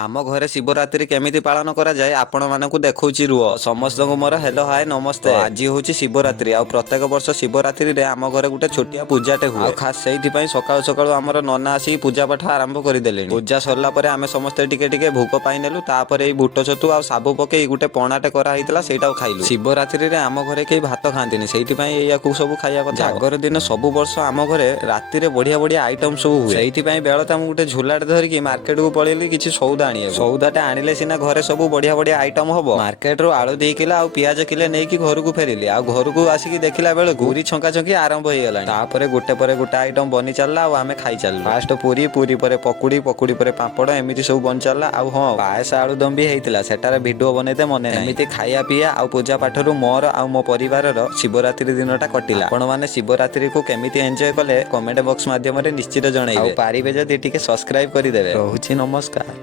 आम घरे शिवरात्रि केमिति पालन करा जाए आपण मानकु देखौछि रुह। समस्तको मोर हेलो हाय नमस्ते। आज होछि शिवरात्रि आ प्रत्येक वर्ष शिवरात्रि रे आम घरे गुटे छोटिया पूजाटे हुए। आ खास सेइथि पई सकाळु सकाळु हमर नना आसी पूजा पाठ आरंभ करि देलेनी। पूजा सरला परे आमे समस्त टिके टिके भूक पाइ नेलु। तापर एई बुट छतु आ साबु पके गुटे पणाटे करा हितला सेटाও खाइलु। शिवरात्रि रे आम घरे केही भात खांतिनी सेइथि पई एयाकु सब खाइया କଥା। जागर दिन सब वर्ष आम घरे राति रे बढ़िया बढ़िया आइटम सब हुए। सेइथि पई बेळता मु गुटे झोलाटे धरिकी मार्केट को पळेली किछि सौदा सौदाटा आनिले सिना घरे सब बढ़िया बढ़िया आइटम हबो। मार्केट रो आलू 2 किलो आ पियाज किलो नेकी घर को फेरिली। आ घर को आसिकी देखिला बेले पूरी छंका छंकी आरंभ होई गेलानी। तापरे गोटे परे गोटे आइटम बनी चलला आ आमे खाई चललु। फास्ट पूरी पूरी परे पकुड़ी पकुड़ी परे पापड़ एमिति सब बन चलला। आ हां पायस आलू दम भी हेइतिला सेटारे वीडियो बनेते मने नै। एमिति खाइया पिया आ पूजा पाठरू मोर आ मो परिवार रो शिवरात्रि दिनटा कटिला। आपण माने शिवरात्रि को केमिति एन्जॉय कले कमेंट बॉक्स माध्यम रे निश्चित जणाइबे। आ पारिबे जदि टिके सब्सक्राइब करि देबे। रहूछि नमस्कार।